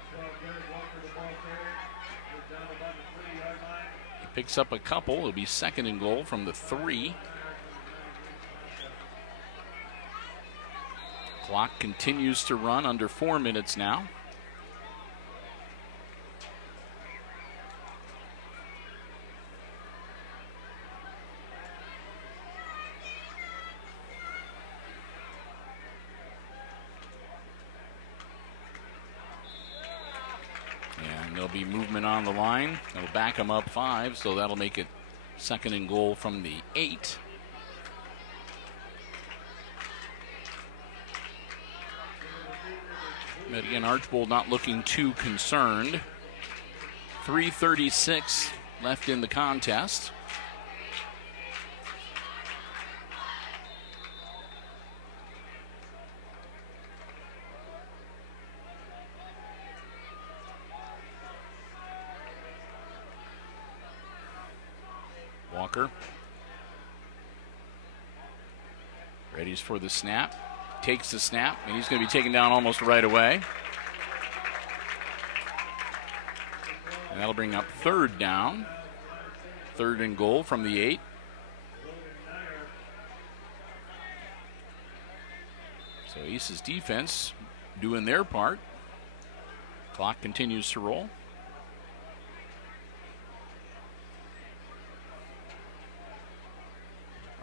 Picks up a couple. It'll be second and goal from the 3. Clock continues to run, under 4 minutes now. There'll be movement on the line. That'll back them up 5, so that'll make it second and goal from the 8. But again, Archbold not looking too concerned. 3:36 left in the contest. Walker readies for the snap, takes the snap, and he's going to be taken down almost right away. And that'll bring up third down. Third and goal from the 8. So Aces defense doing their part. Clock continues to roll.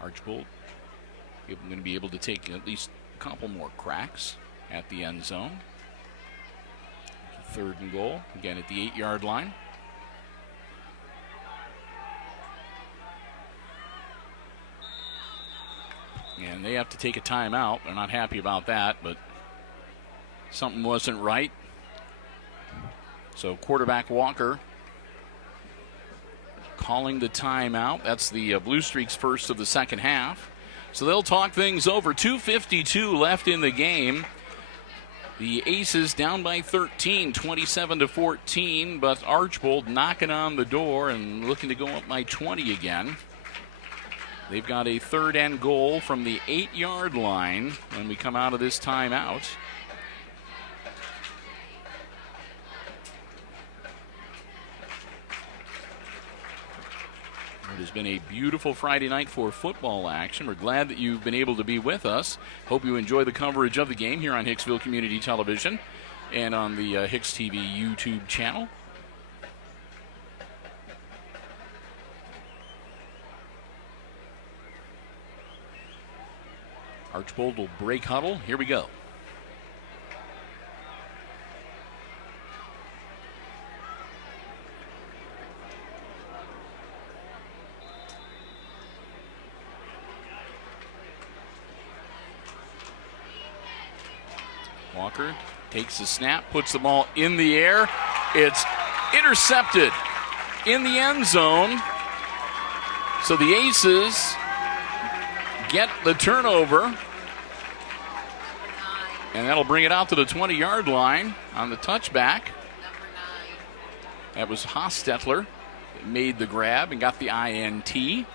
Archbold going to be able to take at least a couple more cracks at the end zone. Third and goal, again at the 8-yard line. And they have to take a timeout. They're not happy about that, but something wasn't right. So quarterback Walker calling the timeout. That's the Blue Streaks' first of the second half. So they'll talk things over. 2:52 left in the game. The Aces down by 13, 27-14, but Archbold knocking on the door and looking to go up by 20 again. They've got a 3rd and goal from the 8-yard line when we come out of this timeout. It has been a beautiful Friday night for football action. We're glad that you've been able to be with us. Hope you enjoy the coverage of the game here on Hicksville Community Television and on the HIX-TV YouTube channel. Archbold will break huddle. Here we go. Walker takes the snap, puts the ball in the air. It's intercepted in the end zone. So the Aces get the turnover. And that'll bring it out to the 20-yard line on the touchback. That was Hostetler that made the grab and got the INT.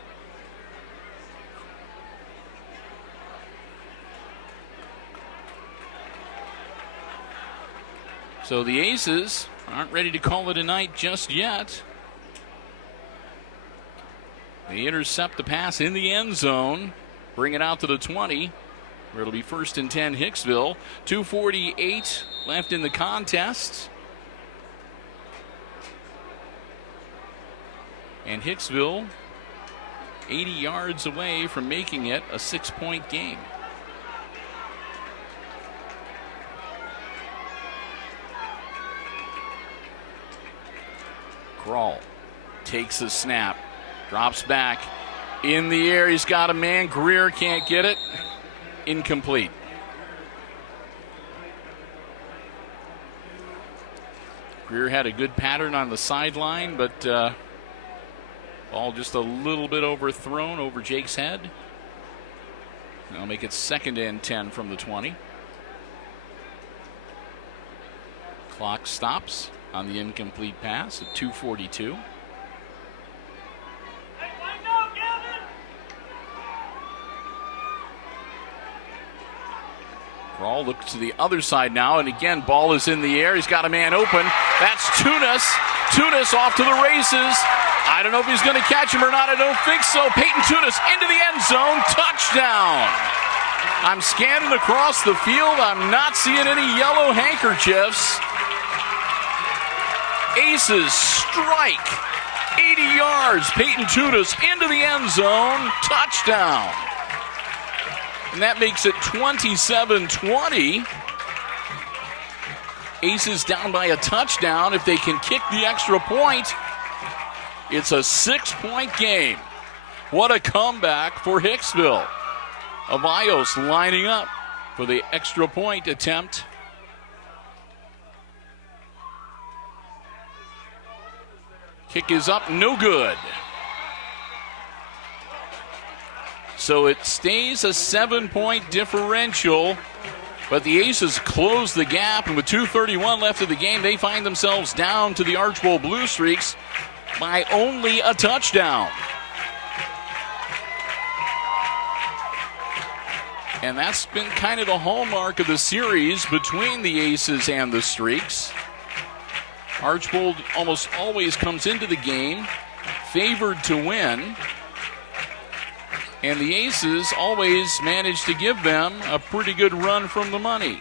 So the Aces aren't ready to call it a night just yet. They intercept the pass in the end zone, bring it out to the 20, where it'll be 1st and 10 Hicksville. 2:48 left in the contest. And Hicksville 80 yards away from making it a 6-point game. Crawl takes the snap, drops back in the air. He's got a man. Greer can't get it. Incomplete. Greer had a good pattern on the sideline, but ball just a little bit overthrown over Jake's head. That'll make it 2nd and 10 from the 20. Clock stops on the incomplete pass at 2:42. Rawl looks to the other side now, and again, ball is in the air. He's got a man open. That's Tunis. Tunis off to the races. I don't know if he's going to catch him or not. I don't think so. Peyton Tunis into the end zone. Touchdown. I'm scanning across the field. I'm not seeing any yellow handkerchiefs. Aces strike. 80 yards. Peyton Tunis into the end zone. Touchdown. And that makes it 27-20. Aces down by a touchdown. If they can kick the extra point, it's a 6-point game. What a comeback for Hicksville. Avios lining up for the extra point attempt. Kick is up, no good. So it stays a 7-point differential, but the Aces close the gap, and with 2:31 left of the game, they find themselves down to the Archbold Blue Streaks by only a touchdown. And that's been kind of the hallmark of the series between the Aces and the Streaks. Archbold almost always comes into the game favored to win, and the Aces always manage to give them a pretty good run from the money.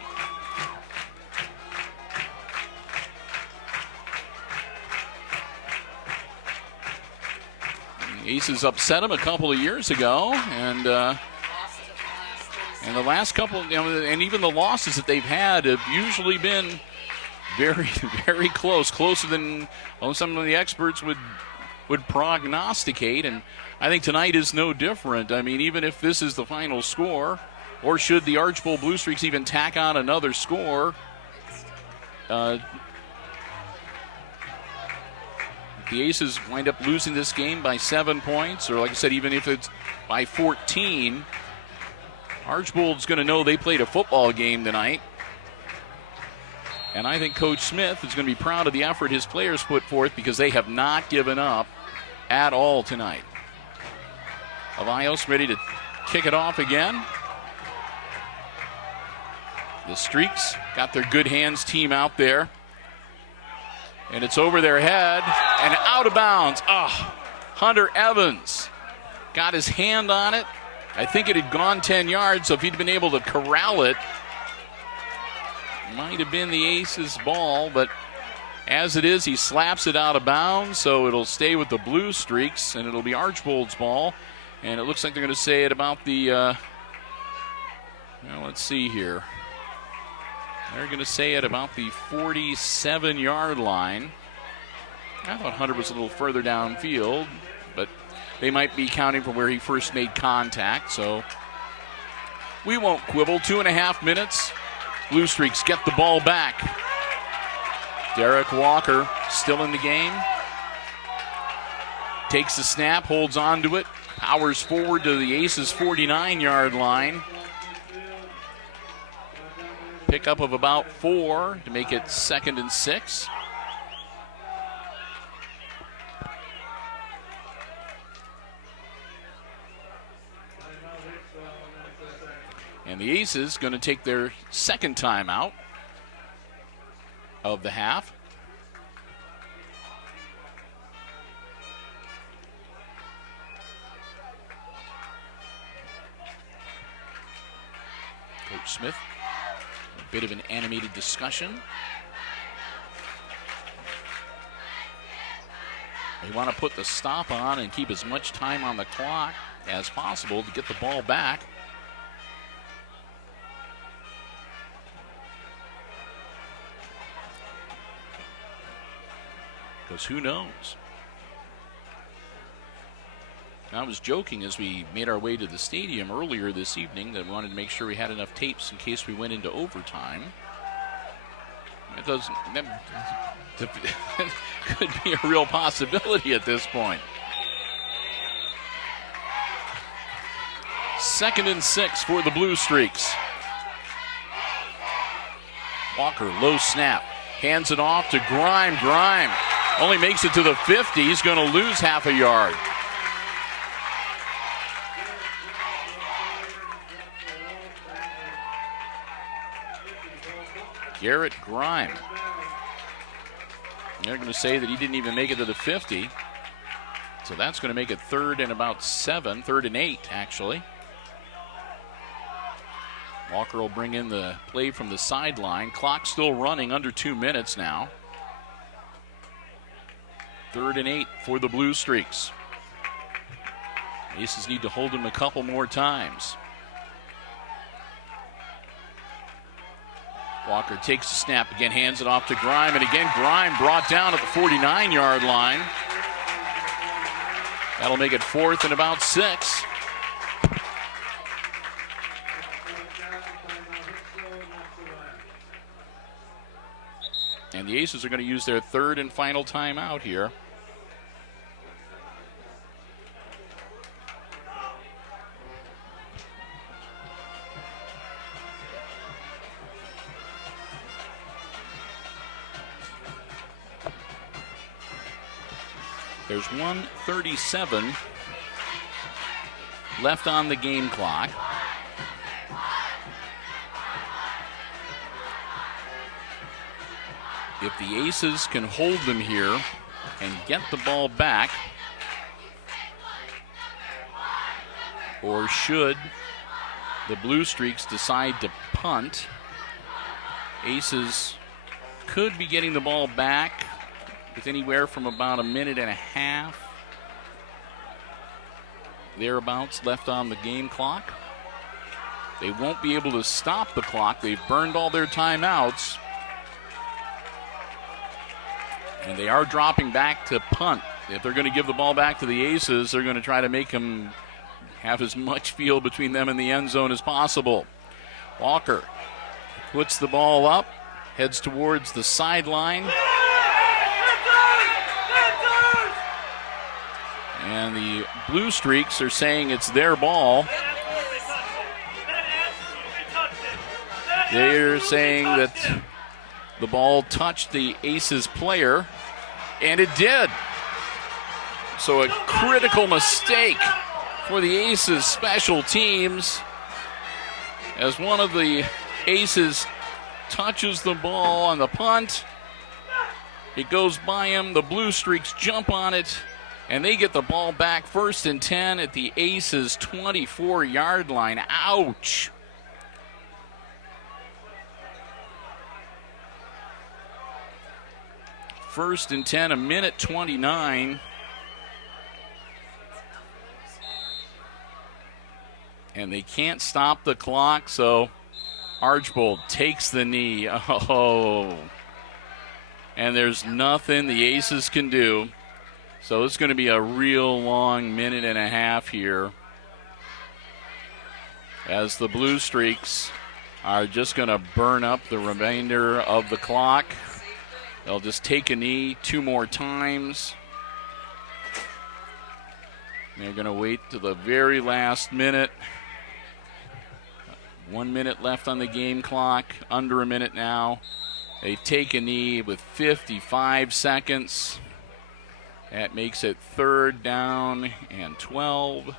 The Aces upset them a couple of years ago, and the last couple, and even the losses that they've had have usually been very, very close, closer than some of the experts would prognosticate, and I think tonight is no different. I mean, even if this is the final score, or should the Archbold Blue Streaks even tack on another score, the Aces wind up losing this game by 7 points, or like I said, even if it's by 14, Archbold's going to know they played a football game tonight. And I think Coach Smith is going to be proud of the effort his players put forth because they have not given up at all tonight. Avios ready to kick it off again. The Streaks got their good hands team out there. And it's over their head and out of bounds. Hunter Evans got his hand on it. I think it had gone 10 yards, so if he'd been able to corral it, might have been the Aces' ball, but as it is, he slaps it out of bounds, so it'll stay with the Blue Streaks, and it'll be Archbold's ball. And it looks like they're going to say it about the, let's see here. They're going to say it about the 47-yard line. I thought Hunter was a little further downfield, but they might be counting from where he first made contact, so we won't quibble. 2.5 minutes. Blue Streaks get the ball back. Derek Walker still in the game. Takes the snap, holds on to it, powers forward to the Aces' 49-yard line. Pickup of about 4 to make it 2nd and 6. And the Aces going to take their second timeout of the half. Coach Smith, a bit of an animated discussion. They want to put the stop on and keep as much time on the clock as possible to get the ball back. Because who knows? I was joking as we made our way to the stadium earlier this evening that we wanted to make sure we had enough tapes in case we went into overtime. That could be a real possibility at this point. 2nd and 6 for the Blue Streaks. Walker, low snap, hands it off to Grime. Grime only makes it to the 50. He's going to lose half a yard. Garrett Grime. They're going to say that he didn't even make it to the 50. So that's going to make it 3rd and about 7, 3rd and 8, actually. Walker will bring in the play from the sideline. Clock still running, under 2 minutes now. 3rd and 8 for the Blue Streaks. Aces need to hold him a couple more times. Walker takes the snap again, hands it off to Grime, and again Grime brought down at the 49-yard line. That'll make it 4th and about 6. And the Aces are going to use their 3rd and final timeout here. There's 1:37 left on the game clock. If the Aces can hold them here and get the ball back, or should the Blue Streaks decide to punt, Aces could be getting the ball back with anywhere from about 1.5 minutes thereabouts left on the game clock. They won't be able to stop the clock. They've burned all their timeouts. And they are dropping back to punt. If they're going to give the ball back to the Aces, they're going to try to make them have as much field between them and the end zone as possible. Walker puts the ball up, heads towards the sideline. And the Blue Streaks are saying it's their ball. They're saying that the ball touched the Aces player, and it did. So a critical mistake for the Aces special teams as one of the Aces touches the ball on the punt. It goes by him. The Blue Streaks jump on it, and they get the ball back 1st and 10 at the Aces 24-yard line. Ouch. First and 10, 1:29. And they can't stop the clock, so Archbold takes the knee. Oh. And there's nothing the Aces can do. So it's going to be a real long minute and a half here as the Blue Streaks are just going to burn up the remainder of the clock. They'll just take a knee 2 more times. They're going to wait to the very last minute. 1 minute left on the game clock, under a minute now. They take a knee with 55 seconds. That makes it 3rd down and 12. The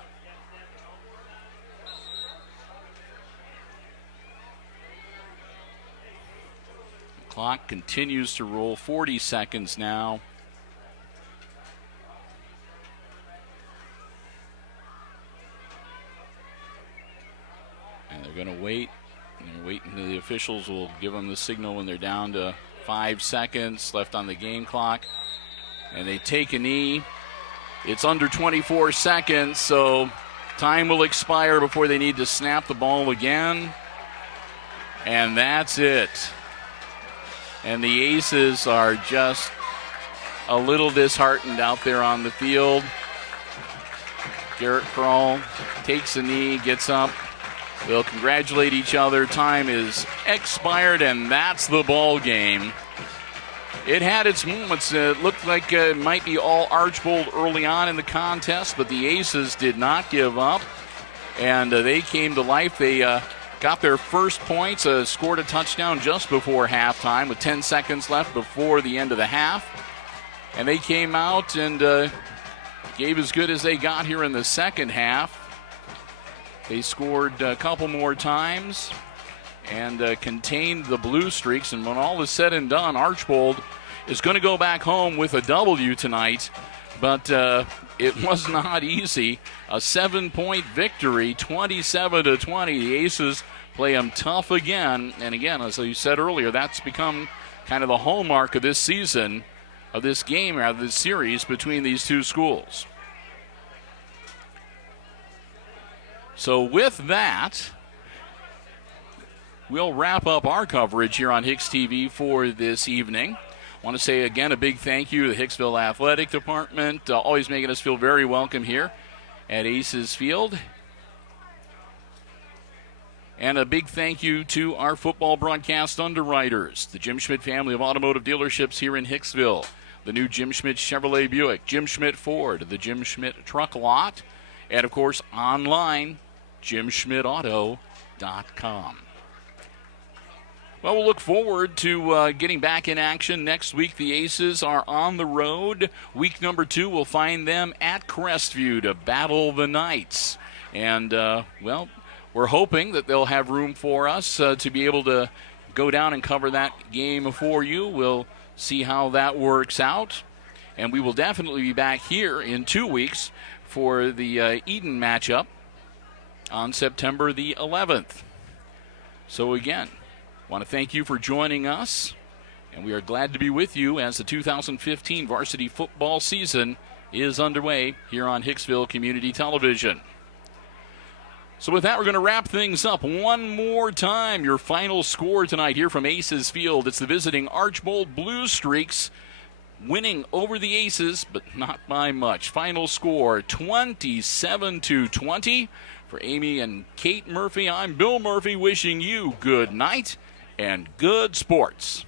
clock continues to roll, 40 seconds now. And they're going to wait. They're waiting until the officials will give them the signal when they're down to 5 seconds left on the game clock. And they take a knee. It's under 24 seconds, so time will expire before they need to snap the ball again. And that's it. And the Aces are just a little disheartened out there on the field. Garrett Kroll takes a knee, gets up. They'll congratulate each other. Time is expired, and that's the ball game. It had its moments. It looked like it might be all Archbold early on in the contest, but the Aces did not give up, and they came to life. They got their first points, scored a touchdown just before halftime with 10 seconds left before the end of the half, and they came out and gave as good as they got here in the second half. They scored a couple more times and contained the Blue Streaks. And when all is said and done, Archbold is going to go back home with a W tonight. But it was not easy. A 7-point victory, 27-20. The Aces play them tough again. And again, as you said earlier, that's become kind of the hallmark of this season, of this game, or this series between these two schools. So with that, we'll wrap up our coverage here on HIX-TV for this evening. I want to say again a big thank you to the Hicksville Athletic Department, always making us feel very welcome here at Aces Field. And a big thank you to our football broadcast underwriters, the Jim Schmidt family of automotive dealerships here in Hicksville, the new Jim Schmidt Chevrolet Buick, Jim Schmidt Ford, the Jim Schmidt Truck Lot, and of course online, JimSchmidtAuto.com. Well, we'll look forward to getting back in action next week. The Aces are on the road. Week number 2, we'll find them at Crestview to battle the Knights. And, well, we're hoping that they'll have room for us to be able to go down and cover that game for you. We'll see how that works out. And we will definitely be back here in 2 weeks for the Eden matchup on September the 11th. So again, want to thank you for joining us, and we are glad to be with you as the 2015 varsity football season is underway here on Hicksville Community Television. So with that, we're going to wrap things up one more time. Your final score tonight here from Aces Field. It's the visiting Archbold Blue Streaks winning over the Aces, but not by much. Final score, 27-20. For Amy and Kate Murphy, I'm Bill Murphy wishing you good night and good sports.